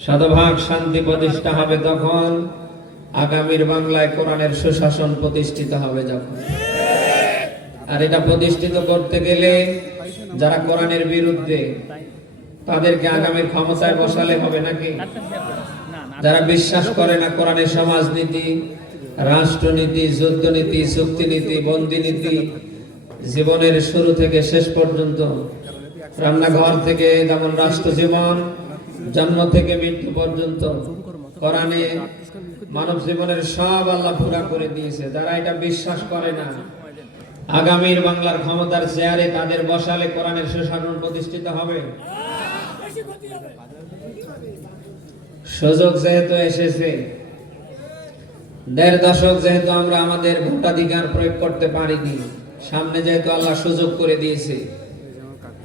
শতভাগ শান্তি প্রতিষ্ঠা হবে তখন আগামীর বাংলায় কোরআনের সুশাসন প্রতিষ্ঠিত হবে যখন। আর এটা প্রতিষ্ঠিত করতে গেলে যারা কোরআনের বিরুদ্ধে তাদেরকে আগামীর ক্ষমতায় বসালে হবে নাকি? যারা বিশ্বাস করে না কোরআনের সমাজনীতি, রাষ্ট্রনীতি, যুদ্ধনীতি, চুক্তিনীতি, বন্দিনীতি, জীবনের শুরু থেকে শেষ পর্যন্ত রান্নাঘর থেকে যেমন রাষ্ট্র জীবন জন্ম থেকে মৃত্যু পর্যন্ত কোরআনে মানব জীবনের সব আল্লাহ পুরা করে দিয়েছে। যারা এটা বিশ্বাস করে না, আগামীর বাংলার ক্ষমতার চেয়ারে তাদের বসালে কোরআনের সুশাসন প্রতিষ্ঠিত হবে। সুযোগ যেহেতু এসেছে, দেড় দশক যেহেতু আমরা আমাদের ভোটাধিকার প্রয়োগ করতে পারিনি, সামনে যেহেতু আল্লাহ সুযোগ করে দিয়েছে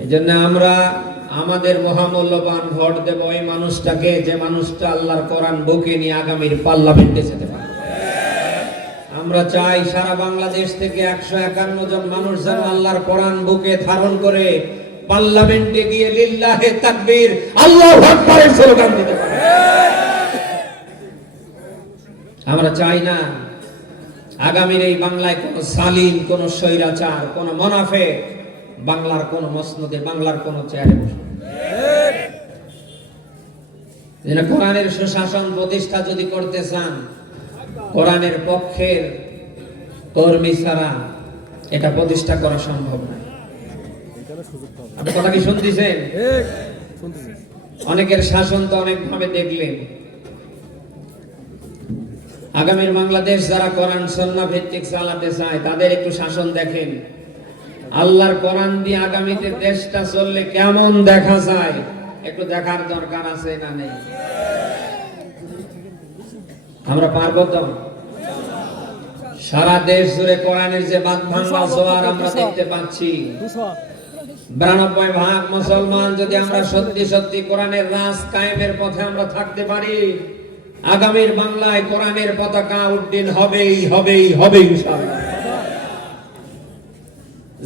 এই জন্য আমরা আমাদের মহামূল্যবান ভোট দেব ওই মানুষটাকে, যে মানুষটা আল্লাহর কোরআন বুকে নিয়ে আগামীর পার্লামেন্টে যেতে পারে আমরা চাই সারা বাংলাদেশ থেকে একশো একান্ন জন মানুষ যেন আল্লাহর কোরআন বুকে ধারণ করে পার্লামেন্টে গিয়ে লিল্লাহে তাকবীর, আল্লাহ আকবারের স্লোগান দিতে পারে। আমরা চাই না আগামীর এই বাংলায় কোন সালিম, কোন স্বৈরাচার, কোন মনাফে বাংলার কোন মসনদে, বাংলার কোন চেয়ারে বসে যেন কোরআনের সুশাসন প্রতিষ্ঠা যদি করতে চান, কোরআনের পক্ষের কর্মী ছাড়া এটা প্রতিষ্ঠা করা সম্ভব না। কথা কি শুনতেছেন? অনেকের শাসন তো অনেক ভাবে দেখলেন। আগামীর বাংলাদেশ যারা কোরআন সন্না ভিত্তিক চালাতে চায়, তাদের একটু শাসন দেখেন। আল্লাহর কোরআন দিয়ে আগামীতে দেশটা চললে কেমন দেখা যায়? একটু দেখার দরকার আছে না নেই? আমরা পারব তো? সারা দেশ জুড়ে কোরআনের যে বাদ জোয়ার আমরা দেখতে পাচ্ছি। বিরানব্বই ভাগ মুসলমান যদি আমরা সত্যি সত্যি কোরআনের রাজ কায়েমের পথে আমরা থাকতে পারি আগামীর বাংলায় কোরআনের পতাকা উড্ডীন হবেই হবেই হবেই।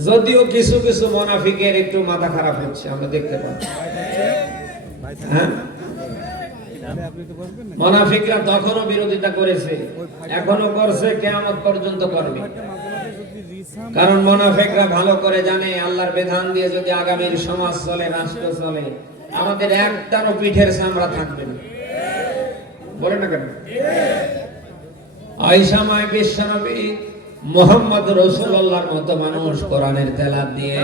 যদিও কিছু কিছু মোনাফিকের একটু মাথা খারাপ হচ্ছে আমরা দেখতে পাচ্ছি। হ্যাঁ? মোনাফিকরা তখনও বিরোধিতা করেছে এখনও করছে, কেয়ামত পর্যন্ত করবে। কারণ মোনাফিকরা ভালো করে জানে, আল্লাহর বিধান দিয়ে যদি আগামীর সমাজ চলে, রাষ্ট্র চলে, আমাদের একটারও পিঠের চামড়া থাকবে না। বলে না কেন? ওই সময় বিশ্বনবী মোহাম্মদ রসুল্লাহর মতো মানুষ কোরআনের তেলাত দিয়ে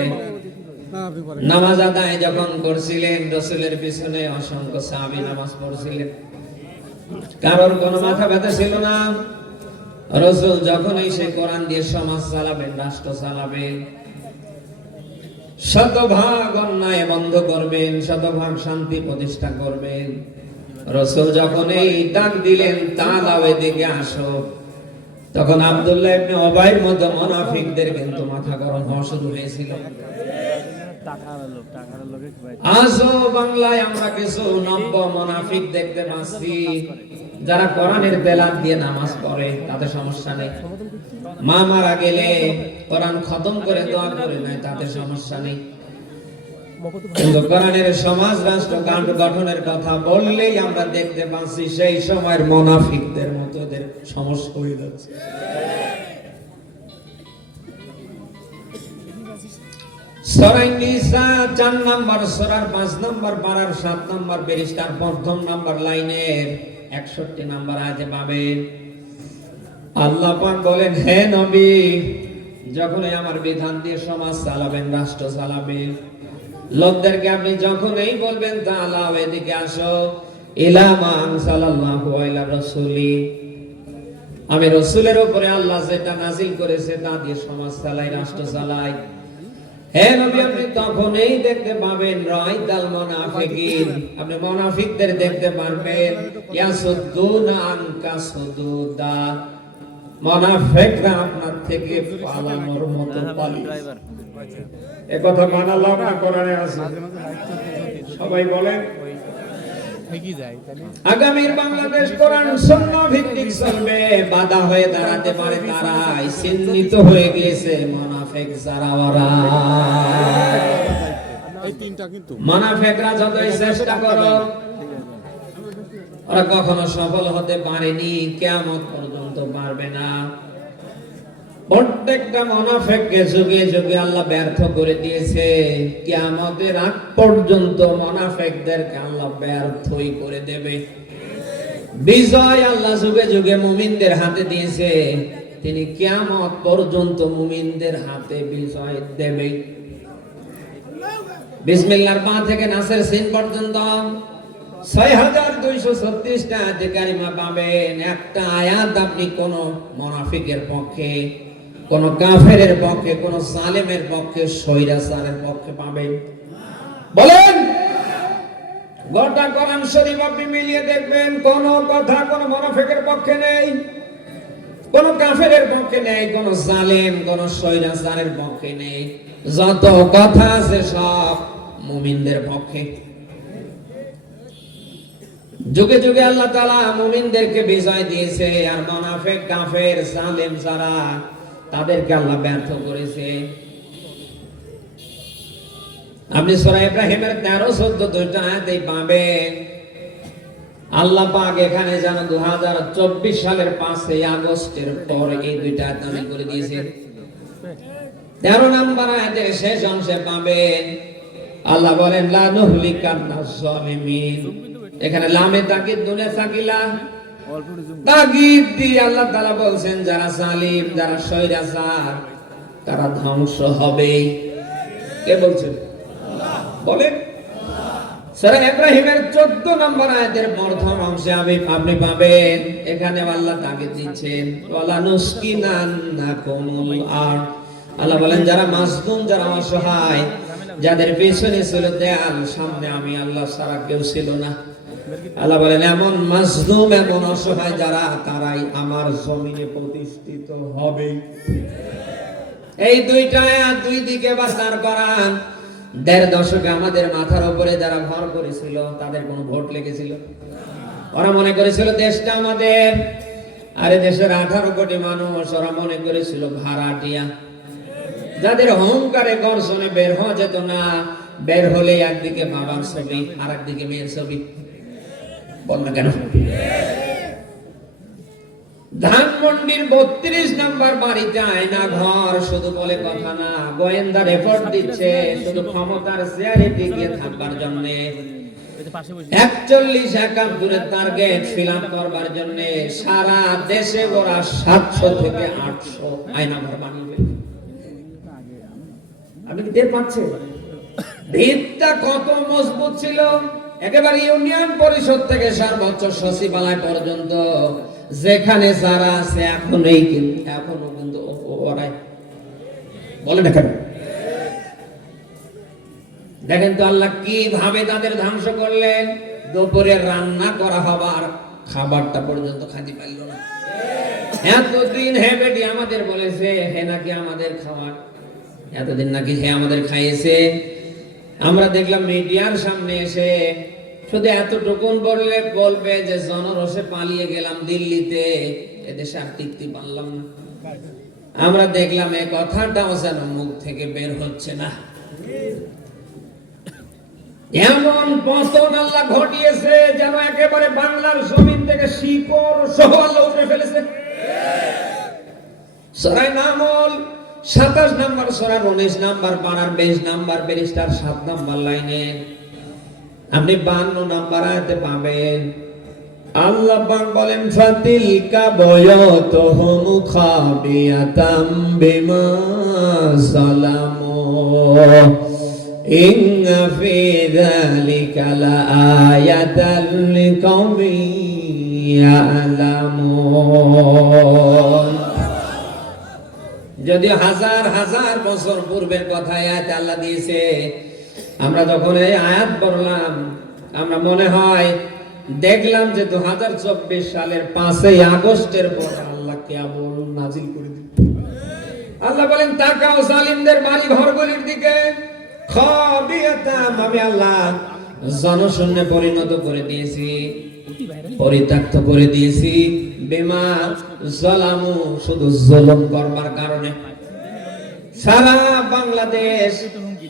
নামাজ আদায় যখন করছিলেন, রসুলের পিছনে অসংখ্য সাহাবী নামাজ পড়ছিলেন। কারোর কোনো মাথা ব্যথা ছিল না। রসুল যখনই সে কোরআন দিয়ে সমাজ চালাবেন, রাষ্ট্র চালাবেন, শতভাগ অন্যায় বন্ধ করবেন, শতভাগ শান্তি প্রতিষ্ঠা করবেন। রসুল যখন এই ডাক দিলেন তা দাও এদিকে আসো, তখন আব্দুল্লাহ ইবনে ওবাইর মতো মুনাফিকদের কিন্তু মাথা গরম হওয়া শুরু হয়েছিল। আজও বাংলায় আমরা কিছু নব্য দেখতে পাচ্ছি, যারা কোরআনের দিয়ে নামাজ পড়ে, তাতে সমস্যা নেই। মা মারা গেলে কোরআন খতম করে দোয়া করে নেয় তাতে সমস্যা নেই। কোরআনের সমাজ, রাষ্ট্র, কাণ্ড গঠনের কথা বললেই আমরা দেখতে পাচ্ছি, সেই সময়ের মোনাফিকদের মতো এদের সমস্যা হয়ে যাচ্ছে। সরাই নিসা, চার নাম্বার, সরার পাঁচ নাম্বার, পাড়ার সাত নাম্বার বেরিস্টার প্রথম নাম্বার লাইনের একষট্টি নাম্বার আজে পাবেন আল্লাহ বলেন, হে নবী, যখনই আমার বিধান দিয়ে সমাজ চালাবেন, রাষ্ট্র চালাবেন, লোকদেরকে আপনি যখনই বলবেন তালাও এদিকে আসো। ইলামান সাল্লাল্লাহু আলা রাসূলি। আমি রসুলের উপরে আল্লাহ যেটা নাজিল করেছে, তা দিয়ে সমাজ চালাই, রাষ্ট্র চালাই। হে নবী, আপনি তখনই দেখতে পাবেন রাইদাল মুনাফিকিন। আপনি মুনাফিকদের দেখতে পারবেন ইয়াসুদুনা আনকা সুদুদা। মুনাফিকরা আপনার থেকে পালানোর মতো পালিয়ে এ কথা মানালাম না কোরআনে আছে। সবাই বলেন আগামীর বাংলাদেশ কোরআন সুন্নাহ ভিত্তিক চলবে। বাধা হয়ে দাঁড়াতে পারে তারাই চিহ্নিত হয়ে গিয়েছে মুনাফিক যারা ওরা। এই তিনটা কিন্তু। মুনাফিকরা যতই চেষ্টা করো ওরা কখনো সফল হতে পারেনি কেমন পর্যন্ত পারবে না। প্রত্যেকটা মনাফেককে যুগে যুগে আল্লাহ ব্যর্থ করে দিয়েছে। কিয়ামতের আগ পর্যন্ত মনাফেকদেরকে আল্লাহ ব্যর্থই করে দেবে। বিজয় আল্লাহ যুগে যুগে মুমিনদের হাতে দিয়েছে। তিনি কিয়ামত পর্যন্ত মুমিনদের হাতে বিজয় দেবে। বিসমিল্লাহর পা থেকে নাসের সিন পর্যন্ত ছয় হাজার দুইশো ছত্রিশটা আধিকারিমা পাবেন। একটা আয়াত আপনি কোন মনাফিকের পক্ষে কোন কাফের পক্ষে, কোন সালেমের পক্ষে সৈরাসারের পক্ষে পাবেন বলেন! গোটা কোরআন শরীফ আপনি মিলিয়ে দেখবেন, কোন কথা কোন মনাফিকের পক্ষে নেই, কোন কাফেরের পক্ষে নেই, কোন জালেম, কোন সৈরাচারের পক্ষে নেই। যত কথা আছে সব মুমিনদের পক্ষে। যুগে যুগে আল্লাহ তাআলা মুমিনদেরকে বিজয় দিয়েছে, আর মুনাফিক, কাফের, জালেম যারা তাদেরকে আল্লাহ ব্যর্থ করেছে। আপনি সূরা ইব্রাহিমের 13 14 দুইটা আয়াতেই পাবেন, আল্লাহ পাক এখানে যেন দু হাজার চব্বিশ সালের পাঁচই আগস্টের পর এই দুইটা আয়াত করে দিয়েছে। তেরো নম্বর আয়াতের শেষ অংশে পাবেন, আল্লাহ বলেন, লা নুহলিকান্না যালিমিন এখানে লামে তাকিদ দুনে সাকিলা। তাকিদ দিয়ে আল্লাহ তাআলা বলছেন, যারা জালিম, যারা তারা ধ্বংস হবে কে বলছেন? বলেন। সূরা ইব্রাহিমের 14 নম্বর আয়াতের প্রথম অংশে আমি, আপনি পাবেন এখানে আল্লাহ তাকে দিচ্ছেন আল্লাহ বলেন, যারা মাসদুম যারা অসহায়, যাদের পেছনে ছিল দেয়াল, সামনে আমি আল্লাহ সারা কেউ ছিল না। আল্লাহ বলেন, এমন মাসদুম এমন অসহায় যারা, তারাই আমার জমিনে প্রতিষ্ঠিত হবে। এই দুইটা দুই দিকে বাস্তার করান দেড় দশকে আমাদের মাথার উপরে যারা ভর করেছিল, তাদের কোনো ভোট লেগেছিল? ওরা মনে করেছিল, দেশটা আমাদের। আরে দেশের আঠারো কোটি মানুষ, ওরা মনে করেছিল, ভাড়াটিয়া। যাদের অহংকারে গর্ষণে বের হওয়া যেত না, বের হলে একদিকে বাবার ছবি আর একদিকে মেয়ের ছবি। বল না কেন? ধানমন্ডির বত্রিশ নাম্বার বাড়িতে আয়না ঘর, শুধু বলে কথা না। গোয়েন্দা রেপোর্ট দিচ্ছে, শুধু ক্ষমতার চেয়ারে টিকিয়ে থাকবার জন্য। একচল্লিশ একাত্তরের টার্গেট ফিল করবার জন্য। সারা দেশে ওরা সাতশো থেকে আটশো আয়না ঘর বানিয়ে আপনি কি টের পাচ্ছেন? ভিতটা কত মজবুত ছিল? একেবারে ইউনিয়ন পরিষদ থেকে সর্বোচ্চ সচিবালয় পর্যন্ত, যেখানে যারা আছে এখন এই কিন্তু এখনও কিন্তু ওরাই। বলে দেখেন দেখেন তো আল্লাহ কীভাবে তাদের ধ্বংস করলেন। দুপুরে রান্না করা হবার খাবারটা পর্যন্ত খাদি পারল না। এতদিন হে বেটি আমাদের বলেছে, হে নাকি আমাদের খাবার। এতদিন নাকি হে আমাদের খাইয়েছে। আমরা দেখলাম মিডিয়ার সামনে এসে শুধু এতটুকুন বললে বলবে যে জনরসে পালিয়ে গেলাম দিল্লিতে, এদেশে আর টিকতে পারলাম না। আমরা দেখলাম এই কথাটাও যেন মুখ থেকে বের হচ্ছে না। এমন পতন আল্লাহ ঘটিয়েছে যেন একেবারে বাংলার জমিন থেকে শিকড় সহ আল্লাহ উপরে ফেলেছে। সরাই নামল সাতাশ নাম্বার সরার উনিশ নাম্বার বানার বিশ নাম্বার ব্যারিস্টার, সাত নাম্বার লাইনে। আপনি বান্ন নাম্বার আয়তে পাবেন। আল্লাহ পাক বলেন, ফাতিলকা বয়তহুম খাবিয়াতাম বিমা সালাম। ইন ফি যালিকা লাআয়াতাল লিকাউমিন ইয়ালামুন। যদি হাজার হাজার বছর পূর্বের কথা আয়াত আল্লাহ দিয়েছে, আমরা যখন এই আয়াত পড়লাম, আমরা মনে হয় দেখলাম যে দু হাজার চব্বিশ সালের পাঁচই আগস্টের পর আল্লাহ কেবল নাজিল করে দিল। আল্লাহ বলেন, তাকাও জালিমদের বাড়ি ঘরগুলির দিকে। খাবিয়াতাম, আমি আল্লাহ জনশূন্য পরিণত করে দিয়েছি, পরিত্যক্ত করে দিয়েছি। বেমার জলামু, শুধু জলম করবার কারণে। সারা বাংলাদেশ,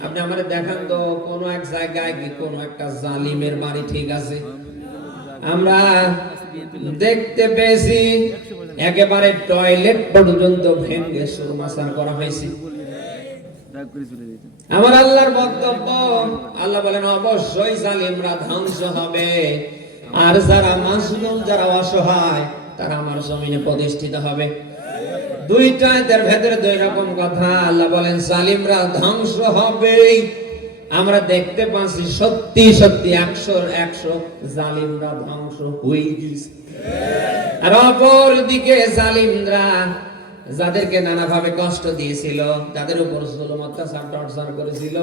আপনি আমাদের দেখান তো, কোন এক জায়গায় কি কোন একটা জালিমের বাড়ি ঠিক আছে? আমরা দেখতে পেয়েছি, একেবারে টয়লেট পর্যন্ত ভেঙে সুরমাসার করা হয়েছে। আমার আল্লাহর বক্তব্য বলেন, অবশ্যই জালিমরা ধ্বংস হবে। আর যারা মাসলুম, যারা অসহায়, তারা আমার জমিনে প্রতিষ্ঠিত হবে। দুইটা এদের ভেতরে দুই রকম কথা। আল্লাহ বলেন ধ্বংস আমরা দেখতে পাচ্ছি সত্যি সত্যি একশো একশো জালিমরা ধ্বংস হয়ে গেছে আর অপর দিকে জালিমরা যাদেরকে নানাভাবে কষ্ট দিয়েছিল তাদের উপর জুলুম, অত্যাচার, টর্চার করেছিল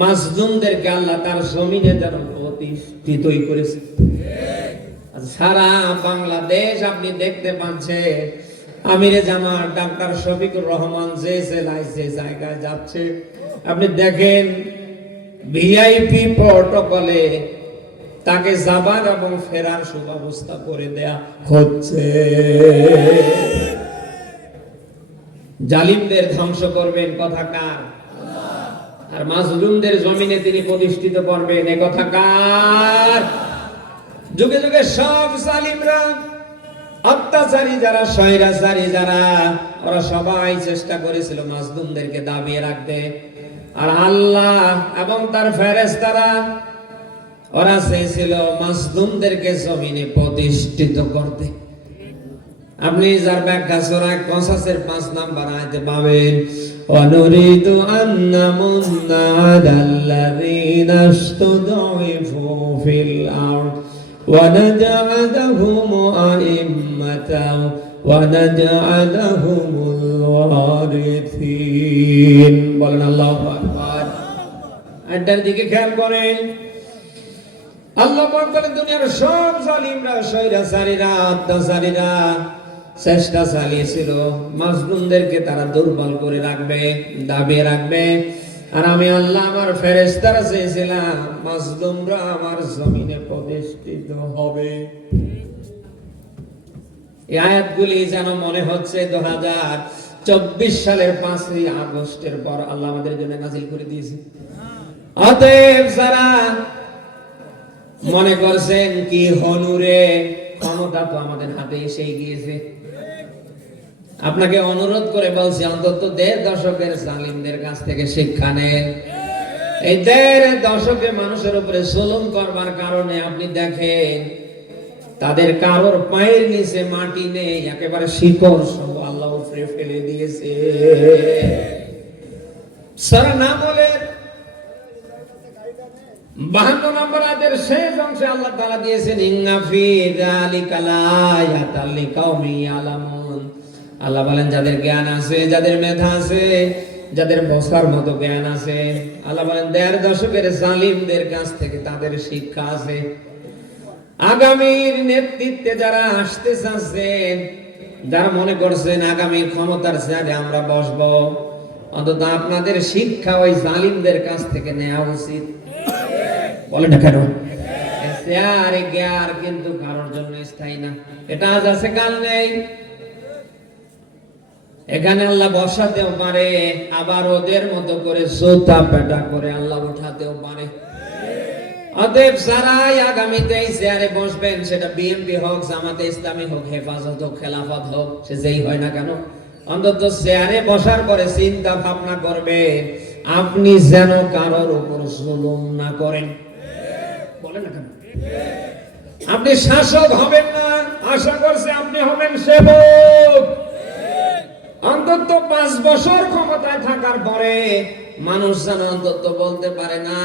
মাজলুমদেরকে আল্লাহ তার জমিনে যেন প্রতিষ্ঠিতই করেছে। সারা বাংলাদেশ আপনি দেখতে পাচ্ছেন, আমিরে জামার ডাক্তার শফিকুর রহমান যে জেলায় যে জায়গায় যাচ্ছে। আপনি দেখেন ভিআইপি প্রটোকলে তাকে যাবার এবং ফেরার সুব্যবস্থা করে দেয়া হচ্ছে। জালিমদের ধ্বংস করবেন কথা কার? আর মাজলুমদের জমিনে তিনি প্রতিষ্ঠিত করবেন, এ কথা কার? যুগে যুগে সব জালিমরা, অত্যাচারী যারা, স্বৈরাচারী যারা, ওরা সবাই চেষ্টা করেছিল মাজলুমদেরকে দাবিয়ে রাখতে। আর আল্লাহ এবং তার ফেরেশতারা, ওরা চেয়েছিল মাজলুমদেরকে জমিনে প্রতিষ্ঠিত করতে। আপনি যার ব্যাখ্যা সরাই কসাসের পাঁচ নাম্বার আয়তে পাবেন ونريد أن نمن على الذين استضعفوا في الأرض ونجعلهم أئمة ونجعلهم الوارثين বলেন আল্লাহু আকবার আড্ডার দিকে খেয়াল করেন আল্লাহ পাক বলেন দুনিয়ার সব জালিমরা স্বৈরাচারীরা অত্যাচারীরা চেষ্টা চালিয়েছিল। মাজলুমদেরকে তারা দুর্বল করে রাখবে, দাবিয়ে রাখবে। আর আমি আল্লাহ আমার ফেরেশতারা চেয়েছিলাম মাজলুমরা আমার জমিনে প্রতিষ্ঠিত হবে। এই আয়াতগুলি যেন মনে হচ্ছে দু হাজার চব্বিশ সালের পাঁচই আগস্টের পর আল্লাহ আমাদের জন্য নাজিল করে দিয়েছে। অতএব মনে করছেন কি হনুরে, ক্ষমতা তো আমাদের হাতে এসে গিয়েছে। আপনাকে অনুরোধ করে বলছি, অন্তত দেড় দশকের জালিমদের কাছ থেকে শিক্ষা নেন। এই দেড় দশকে মানুষের উপরে জুলুম করবার কারণে আপনি দেখেন, তাদের কারোর পায়ের নিচে মাটি নেই, একেবারে শিকড় সহ আল্লাহ উপরে ফেলে দিয়েছে। সারা না বলে বাহান্ন নম্বর আদের শেষ অংশে আল্লাহ তাআলা দিয়েছেন, ইন্না ফি যালিকা লায়াতাল লিকাউমি ইয়ালামুন। আল্লাহ বলেন, যাদের জ্ঞান আছে, যাদের মেধা আছে, যাদের বসার মতো জ্ঞান আছে, আল্লাহ বলেন, দেড় দশকের জালিমদের কাছ থেকে তাদের শিক্ষা আছে। আগামীর নেতৃত্বে যারা আসতে চাচ্ছেন, যারা মনে করছেন আগামীর ক্ষমতার চেয়ারে আমরা বসবো, অন্তত আপনাদের শিক্ষা ওই জালিমদের কাছ থেকে নেওয়া উচিত। বলে না কেন? চেয়ারে কিন্তু কারোর জন্য স্থায়ী না। এটা আজ আছে, কাল নেই। এখানে আল্লাহ বসাতেও পারে আবার ওদের মতো করে সোতা পেটা করে আল্লাহ উঠাতেও পারে অতএব যারাই আগামীতে এই চেয়ারে বসবেন, সেটা বিএনপি হোক, জামাতে ইসলামী হোক, হেফাজত হোক, খেলাফত হোক, সে যেই হয় না কেন, অন্তত চেয়ারে বসার পরে চিন্তা ভাবনা করবে, আপনি যেন কারোর উপর জুলুম না করেন। বলেন না কেন? আপনি শাসক হবেন না, আশা করছে আপনি হবেন সেবক। অন্তত পাঁচ বছর ক্ষমতায় থাকার পরে মানুষ যেন অন্তত বলতে পারে, না,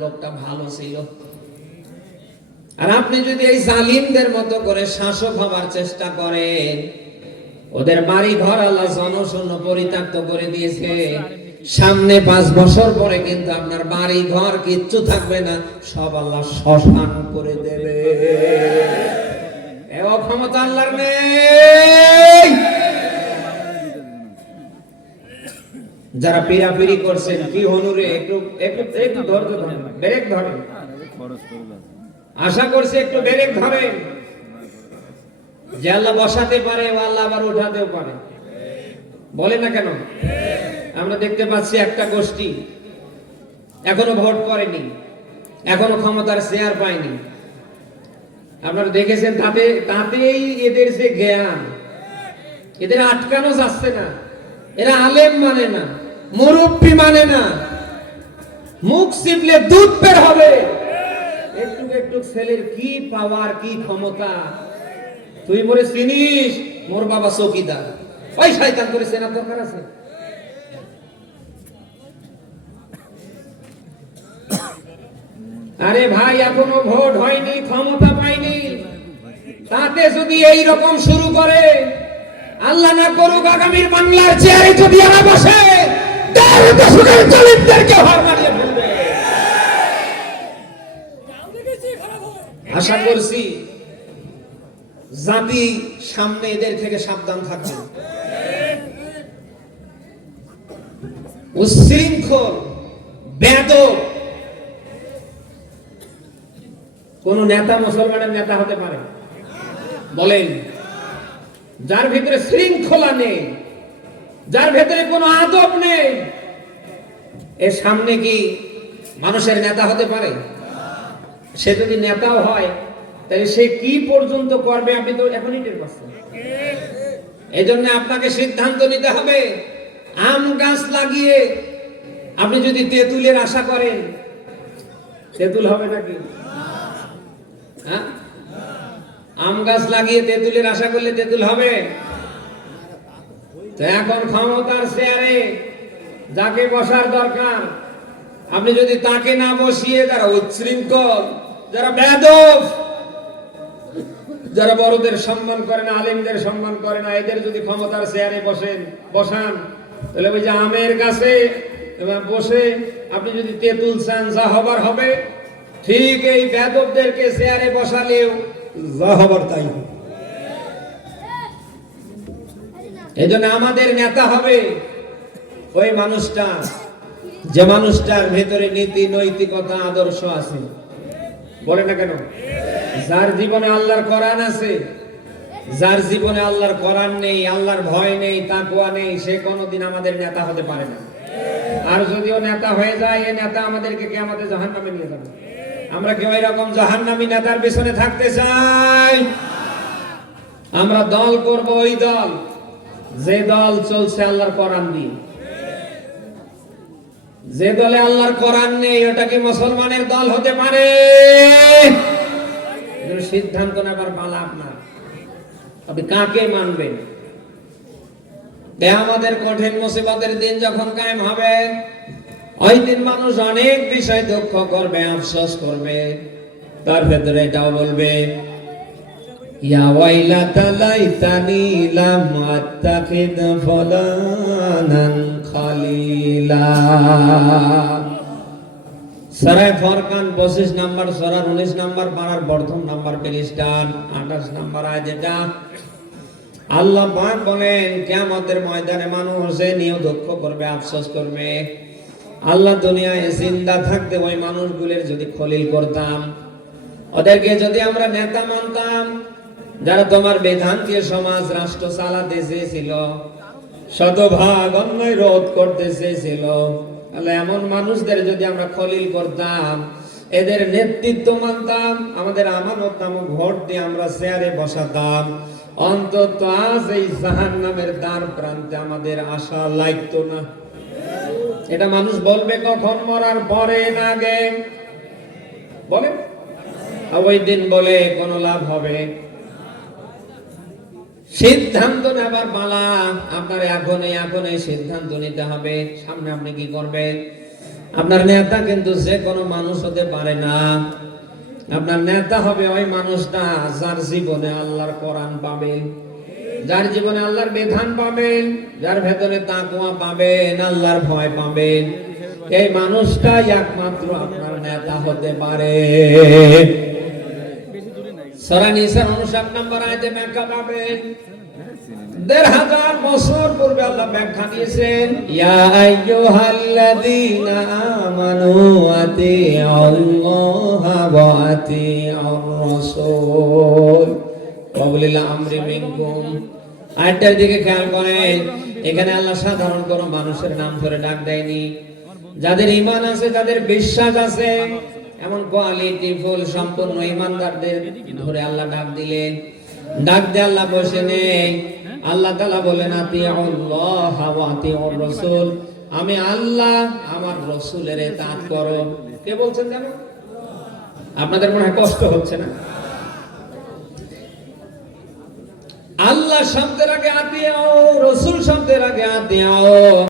লোকটা ভালো ছিল। আর আপনি যদি এই জালিমদের মতো করে শাসক হবার চেষ্টা করেন, ওদের বাড়ি ঘর আল্লাহ জনশূন্য পরিত্যক্ত করে দিয়েছে। সামনে পাঁচ বছর পরে কিন্তু আপনার বাড়ি ঘর কিচ্ছু থাকবে না, সব আল্লাহ শ্মশান করে দেবে। ক্ষমতা আল্লাহর নেই। যারা পিরাপিরি করছেন কি হনুরে একটু একটু ধৈর্য ধরেন, ব্রেক ধরেন। আশা করছি একটু ব্রেক ধরেন। যে আল্লাহ বসাতে পারে আল্লাহ আবার উঠাতেও পারে। বলে না কেন? আমরা দেখতে পাচ্ছি একটা গোষ্ঠী এখনও ভোট করেনি, এখনও ক্ষমতার শেয়ার পায়নি। আপনারা দেখেছেন, তাতে, তাতেই এদের যে জ্ঞান, এদের আটকানো যাচ্ছে না। এরা আলেম মানে না। মুরব্বী মানে না। মুখ চিপলে দুধ বের হবে। একটু একটু ছেলের কি পাওয়ার, কি ক্ষমতা? তুই মোরে চিনিস? মোর বাবা চকিদার। ওই শয়তান করে চেনার দরকার আছে? আরে ভাই, এখনও ভোট হয়নি, ক্ষমতা পাইনি। তাতে যদি এই রকম শুরু করে, আল্লাহ না করুক আগামীর বাংলার চেয়ারে যদি এরা বসে আশা করছি জাতি সামনে এদের থেকে সাবধান থাকবে। উশৃঙ্খল বেদক কোন নেতা মুসলমানের নেতা হতে পারে। বলেন, যার ভিতরে শৃঙ্খলা নেই, যার ভেতরে কোনো আদব নেই এর সামনে কি মানুষের নেতা হতে পারে? সে যদি নেতাও হয়, তাহলে সে কি পর্যন্ত করবে আপনি তো এখনই টের পাচ্ছেন। এই জন্য আপনাকে সিদ্ধান্ত নিতে হবে, আম গাছ লাগিয়ে আপনি যদি তেঁতুলের আশা করেন, তেঁতুল হবে নাকি? হ্যাঁ? আম গাছ লাগিয়ে তেঁতুলের আশা করলে তেঁতুল হবে? তো এখন ক্ষমতার শেয়ারে যাকে বসার দরকার, আপনি যদি তাকে না বসিয়ে যারা উচ্ছৃঙ্খল, যারা বেদব, যারা বড়দের সম্মান করে না, আলিমদের সম্মান করে না, এদের যদি ক্ষমতার চেয়ারে বসেন, বসান, তাহলে ওই যে আমের কাছে বসে আপনি যদি তেঁতুল চান যা হবার হবে, ঠিক এই বেদবদেরকে চেয়ারে বসালেও যা হবার তাই হবে। এই জন্য আমাদের নেতা হবে ওই মানুষটা, যে মানুষটার ভেতরে নীতি, নৈতিকতা, আদর্শ আছে, বলে না কেন? যার জীবনে আল্লাহর কোরআন আছে, যার জীবনে আল্লাহর কোরআন নেই, আল্লাহর ভয় নেই তাকুয়া নেই, সে কোনোদিন আমাদের নেতা হতে পারে না। আর যদিও নেতা হয়ে যায়, এ নেতা আমাদেরকে কে আমাদের জাহান নামে নিয়ে যাবে। আমরা কেউ এরকম জাহান্নামী নেতার পেছনে থাকতে চাই? আমরা দল করব ওই দল। যে দল চলছে আল্লাহর কোরআন দিয়ে। যে দলে আল্লাহর কোরআন নেই, ওটা কি মুসলমানের দল হতে পারে? সিদ্ধান্ত নেবার পালা আপনার। আপনি কাকে মানবেন? আমাদের কঠিন মুসিবতের দিন যখন কায়েম হবে, ওই দিন মানুষ অনেক বিষয় দুঃখ করবে, আফসোস করবে। তার ভেতরে এটাও বলবে, ইয়া ফুলানান খালিলা ফরকান পঁচিশ নাম্বার উনিশ নাম্বার, পাড়ার নাম্বার আঠাশ নাম্বার আল্লাহ পাক বলেন, কেয়ামতের ময়দানে মানুষ নিয়েও করবে, আফসোস করবে। আল্লাহ দুনিয়ায় জিন্দা থাকতে ওই মানুষগুলির যদি খলিল করতাম, ওদেরকে যদি আমরা নেতা মানতাম, যারা তোমার বেদান্তীয় সমাজ, রাষ্ট্র চালাতে চেয়েছিল শতভাগ অন্যায় রোধ করতে চেয়েছিল। তাহলে এমন মানুষদের যদি আমরা খলিল করতাম, এদের নেতৃত্ব মানতাম, আমাদের আমানত নামক ভোট দিয়ে আমরা চেয়ারে বসাতাম। অন্তত আজ এই জাহান নামের দ্বার প্রান্তে আমাদের আশা লাগতো না। এটা মানুষ বলবে কখন মরার পরে না আগে। বলে ওই দিন বলে কোনো লাভ হবে? সিদ্ধান্ত নেবার পালা। আপনার এখন এখন এই সিদ্ধান্ত নিতে হবে। সামনে আপনি কি করবেন? আপনার নেতা কিন্তু যে কোনো মানুষ হতে পারে না। আপনার নেতা হবে ওই মানুষটা যার জীবনে আল্লাহর কোরআন পাবেন যার জীবনে আল্লাহর বিধান পাবেন যার ভেতরে তাকুয়া পাবেন আল্লাহর ভয় পাবেন এই মানুষটাই একমাত্র আপনার নেতা হতে পারে। সরা নিসার অনুসার নাম্বার ব্যাখ্যা পাবেন। দেড় হাজার বছর পূর্বে আল্লাহ ব্যাখ্যা আমরি দিকে খেয়াল করেন, এখানে আল্লাহ সাধারণ কোন মানুষের নাম ধরে ডাক দেয়নি। যাদের ইমান আছে, যাদের বিশ্বাস আছে এমন কোয়ালিটি ফুল সম্পূর্ণ ইমানদারদের ধরে আল্লাহ ডাক দিলেন। ডাক দিয়ে আল্লাহ বসে নেই। আল্লাহ তাআলা বলেন আতিউর আমি আল্লাহ আমার রসুলের তাঁত করো। কে বলছেন জানো? আপনাদের মনে হয় কষ্ট হচ্ছে না? আল্লাহ শব্দের আগে আতিয়াও রসুল শব্দের আগে আতিয়াও